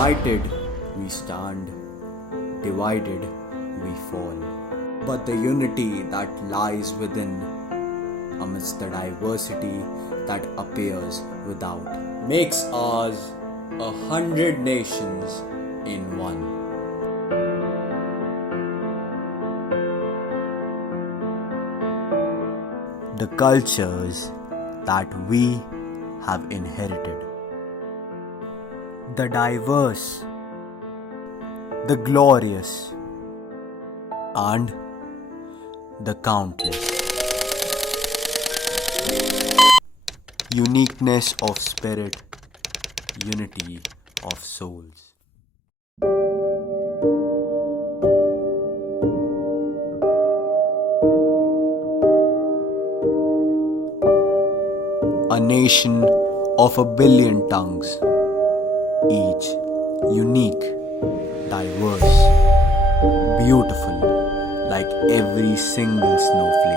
United we stand, divided we fall. But the unity that lies within, amidst the diversity that appears without, makes ours 100 nations in one. The cultures that we have inherited, the diverse, the glorious, and the countless. Uniqueness of spirit, unity of souls. A nation of a billion tongues, each unique, diverse, beautiful, like every single snowflake.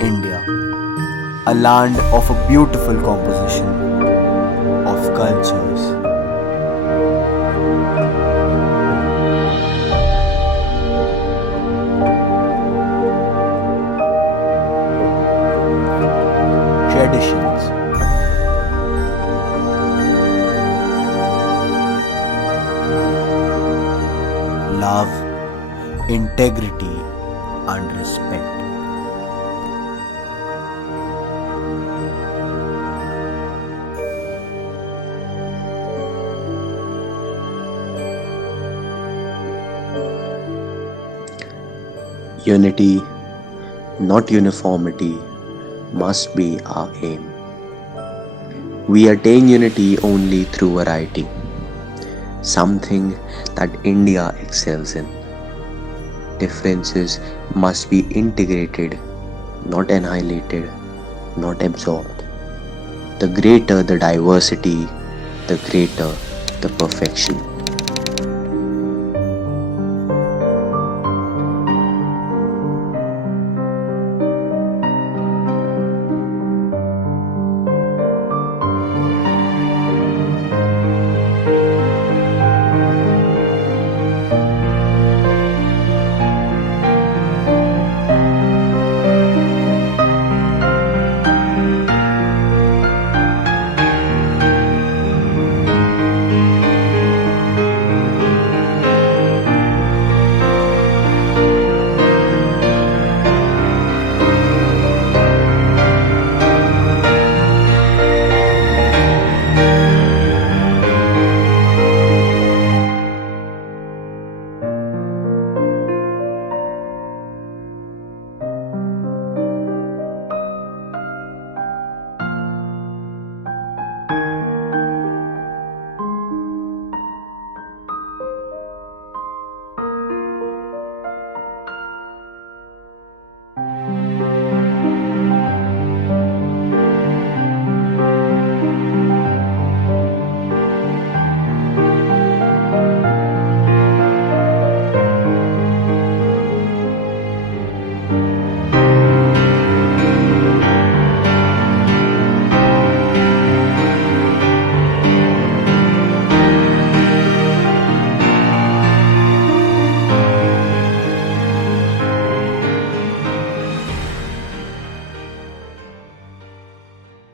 India, a land of a beautiful composition of cultures. Traditions, love, integrity, and respect. Unity, not uniformity, must be our aim. We attain unity only through variety, something that India excels in. Differences must be integrated, not annihilated, not absorbed. The greater the diversity, the greater the perfection.